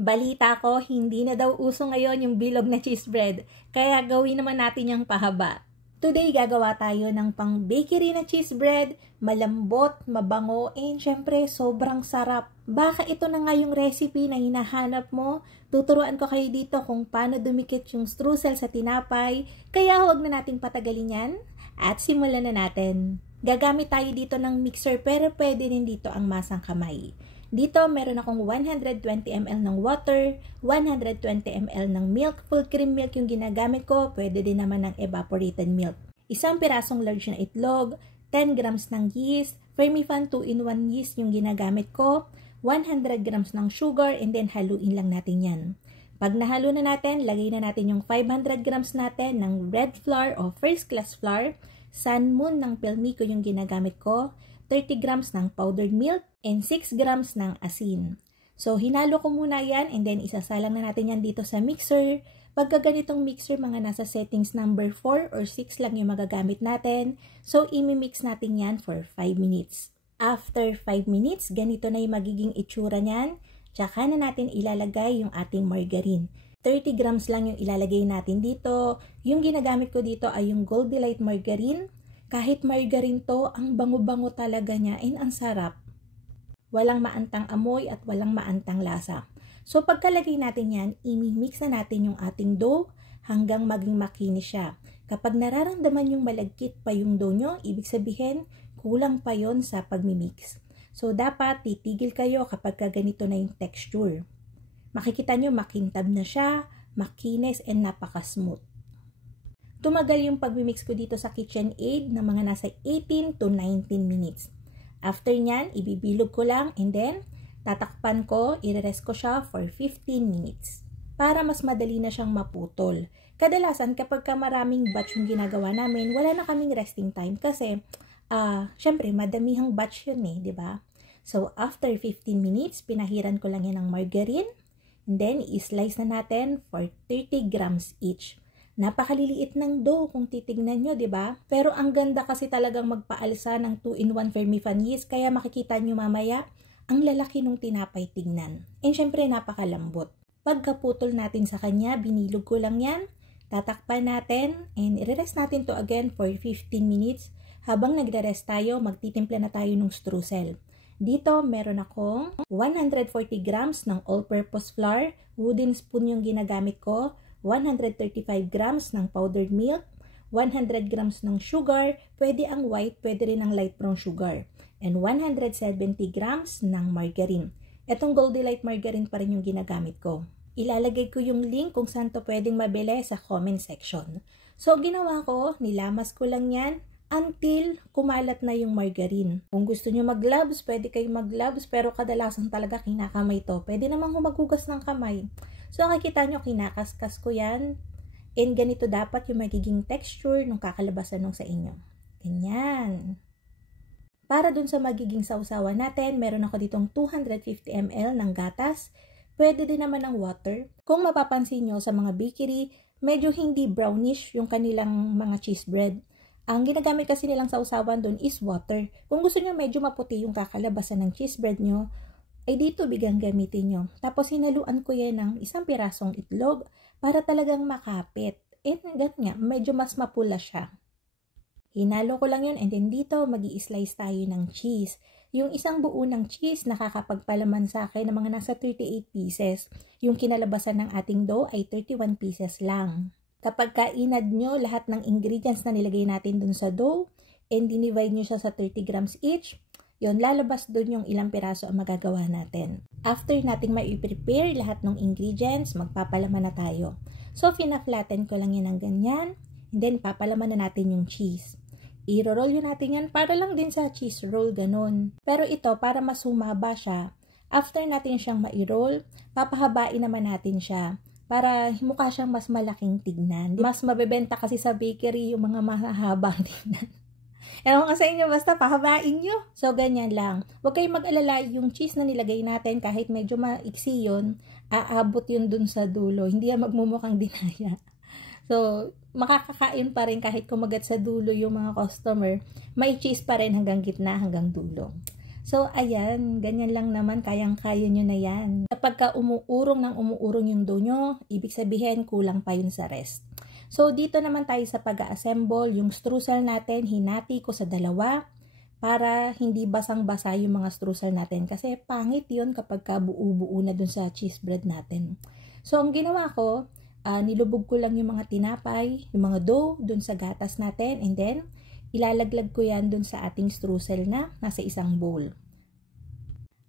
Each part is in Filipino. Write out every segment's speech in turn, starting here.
Balita ko, hindi na daw uso ngayon yung bilog na cheese bread, kaya gawin naman natin yung pahaba. Today, gagawa tayo ng pang bakery na cheese bread, malambot, mabango, and syempre, sobrang sarap. Baka ito na nga yung recipe na hinahanap mo. Tuturuan ko kayo dito kung paano dumikit yung streusel sa tinapay, kaya huwag na nating patagalin yan, at simulan na natin. Gagamit tayo dito ng mixer pero pwede rin dito ang masang kamay. Dito, meron akong 120 ml ng water, 120 ml ng milk, full cream milk yung ginagamit ko, pwede din naman ng evaporated milk. Isang pirasong large na itlog, 10 grams ng yeast, Fermifan 2-in-1 yeast yung ginagamit ko, 100 grams ng sugar, and then haluin lang natin yan. Pag nahalo na natin, lagay na natin yung 500 grams natin ng red flour o first class flour, Sun Moon ng Pelmico yung ginagamit ko, 30 grams ng powdered milk, and 6 grams ng asin. So, hinalo ko muna yan and then isasalang na natin yan dito sa mixer. Pagka ganitong mixer, mga nasa settings number 4 or 6 lang yung magagamit natin. So, imimix natin yan for 5 minutes. After 5 minutes, ganito na yung magiging itsura niyan. Tsaka na natin ilalagay yung ating margarine. 30 grams lang yung ilalagay natin dito. Yung ginagamit ko dito ay yung Goldilite margarine. Kahit margarine to, ang bango-bango talaga niya and ang sarap. Walang maantang amoy at walang maantang lasa. So pagkalagay natin yan, imimix na natin yung ating dough hanggang maging makinis siya. Kapag nararamdaman yung malagkit pa yung dough nyo, ibig sabihin, kulang pa yon sa pagmimix. So dapat titigil kayo kapag ganito na yung texture. Makikita nyo makintab na siya, makinis and napaka-smooth. Tumagal yung pagmimix ko dito sa KitchenAid na mga nasa 18 to 19 minutes. After nyan, ibibilog ko lang and then tatakpan ko, i-rest ko siya for 15 minutes para mas madali na siyang maputol. Kadalasan kapag maraming batch yung ginagawa namin, wala na kaming resting time kasi syempre madamihang batch yun di ba? So after 15 minutes, pinahiran ko lang yan ng margarine and then i-slice na natin for 30 grams each. Napakaliliit ng dough kung titignan nyo, di ba? Pero ang ganda kasi talagang magpaalsa ng 2-in-1 Fermifan yeast, kaya makikita nyo mamaya, ang lalaki nung tinapay tignan. And syempre, napakalambot. Pagkaputol natin sa kanya, binilog ko lang yan, tatakpan natin, and i-rest natin to again for 15 minutes. Habang nagre-rest tayo, magtitimpla na tayo ng streusel. Dito, meron akong 140 grams ng all-purpose flour, wooden spoon yung ginagamit ko, 135 grams ng powdered milk, 100 grams ng sugar, pwede ang white, pwede rin ang light brown sugar, and 170 grams ng margarine. Etong Goldilite margarine pa rin yung ginagamit ko. Ilalagay ko yung link kung saan to pwedeng mabili sa comment section. So, ginawa ko, nilamas ko lang yan until kumalat na yung margarine. Kung gusto nyo mag-gloves, pwede kayong mag-gloves, pero kadalasan talaga kinakamay to. Pwede namang humagugas ng kamay. So, nakikita nyo, kinakaskas ko yan. And ganito dapat yung magiging texture nung kakalabasan nung sa inyo. Ganyan. Para dun sa magiging sausawan natin, meron ako ditong 250 ml ng gatas. Pwede din naman ng water. Kung mapapansin nyo sa mga bakery, medyo hindi brownish yung kanilang mga cheese bread. Ang ginagamit kasi nilang sausawan dun is water. Kung gusto nyo medyo maputi yung kakalabasan ng cheese bread nyo, ay dito bigang gamitin nyo. Tapos hinaluan ko yan ng isang pirasong itlog para talagang makapit. And ganun nga, medyo mas mapula siya. Hinalo ko lang yun and then dito mag-i-slice tayo ng cheese. Yung isang buo ng cheese nakakapagpalaman sa akin ng mga nasa 38 pieces. Yung kinalabasan ng ating dough ay 31 pieces lang. Kapag kainad nyo lahat ng ingredients na nilagay natin dun sa dough and dinivide nyo siya sa 30 grams each, yon lalabas dun yung ilang piraso ang magagawa natin. After nating mai-prepare lahat ng ingredients, magpapalaman na tayo. So, fina-flatten ko lang yan ng ganyan. And then, papalaman na natin yung cheese. I-roll yun natin yan para lang din sa cheese roll, ganun. Pero ito, para mas humaba siya, after natin siyang ma-roll, papahabain naman natin siya para mukha siyang mas malaking tignan. Mas mabebenta kasi sa bakery yung mga mahahabang tignan. Ewan ko sa inyo, basta pahabain nyo. So, ganyan lang. Huwag kayong mag-alala, yung cheese na nilagay natin, kahit medyo maiksi yun, aabot yun dun sa dulo. Hindi yan magmumukhang dinaya. So, makakakain pa rin kahit kumagat sa dulo yung mga customer, may cheese pa rin hanggang gitna, hanggang dulo. So, ayan, ganyan lang naman, kayang-kaya nyo na yan. Kapag ka umuurong yung dough nyo, ibig sabihin, kulang pa yun sa rest. So, dito naman tayo sa pag-assemble. Yung streusel natin, hinati ko sa dalawa para hindi basang-basa yung mga streusel natin. Kasi pangit yun kapag ka buo-buo na dun sa cheese bread natin. So, ang ginawa ko, nilubog ko lang yung mga tinapay, yung mga dough dun sa gatas natin, and then, ilalaglag ko yan dun sa ating streusel na nasa isang bowl.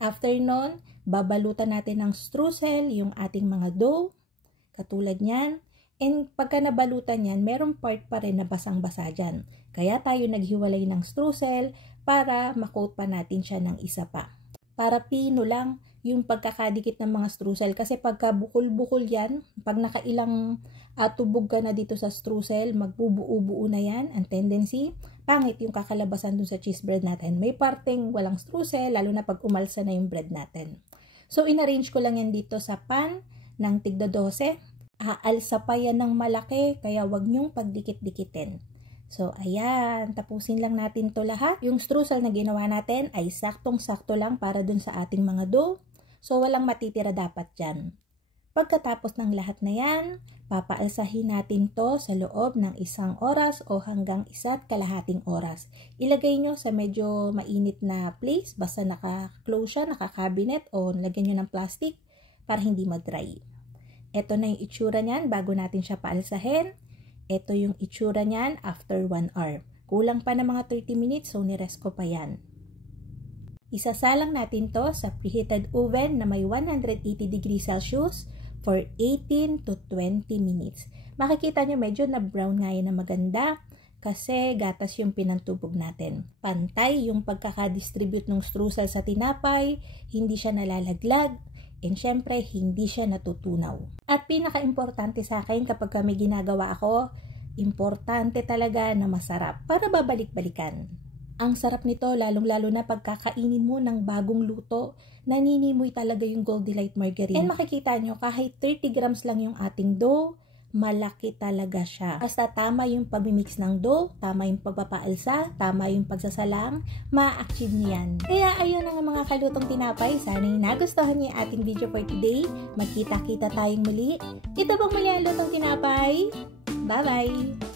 After nun, babalutan natin ng streusel yung ating mga dough, katulad nyan. And pagka nabalutan yan, merong part pa rin na basang-basa dyan. Kaya tayo naghiwalay ng streusel para makoat pa natin siya ng isa pa. Para pino lang yung pagkakadikit ng mga streusel. Kasi pagka bukol-bukol yan, pag nakailang tubog ka na dito sa streusel, magbubuo-buo na yan. Ang tendency, pangit yung kakalabasan dun sa cheese bread natin. May parteng walang streusel, lalo na pag umalsa na yung bread natin. So, inarrange ko lang yan dito sa pan ng tigda 12. Aalsa pa yan ng malaki, kaya wag nyong pagdikit-dikitin. So, ayan, tapusin lang natin to lahat. Yung streusel na ginawa natin ay saktong-sakto lang para dun sa ating mga dough. So, walang matitira dapat dyan. Pagkatapos ng lahat na yan, papaalsahin natin to sa loob ng 1 oras o hanggang 1.5 oras. Ilagay nyo sa medyo mainit na place, basta naka-close siya, naka-cabinet o lagyan nyo ng plastic para hindi mag-dry. Ito na yung itsura niyan bago natin siya paalsahin. Ito yung itsura niyan after 1 hour. Kulang pa na mga 30 minutes, so nirest ko pa yan. Isasalang natin to sa preheated oven na may 180 degrees Celsius for 18 to 20 minutes. Makikita nyo medyo na brown nga yan na maganda kasi gatas yung pinantubog natin. Pantay yung pagkakadistribute ng streusel sa tinapay, hindi siya nalalaglag, and syempre, hindi siya natutunaw. At pinaka-importante sa akin kapag kami ginagawa ako, importante talaga na masarap para babalik-balikan. Ang sarap nito, lalong-lalo na pagkakainin mo ng bagong luto, naninimoy talaga yung Goldilite margarine. And makikita nyo, kahit 30 grams lang yung ating dough, malaki talaga siya. Basta tama yung pag-mix ng dough, tama yung pagpapaalsa, tama yung pagsasalang, ma-achieve niyan. Kaya ayun ang mga kalutong tinapay. Sana'y nagustuhan niyo yung ating video for today. Magkita-kita tayong muli. Ito bang muli ang lutong tinapay? Bye-bye!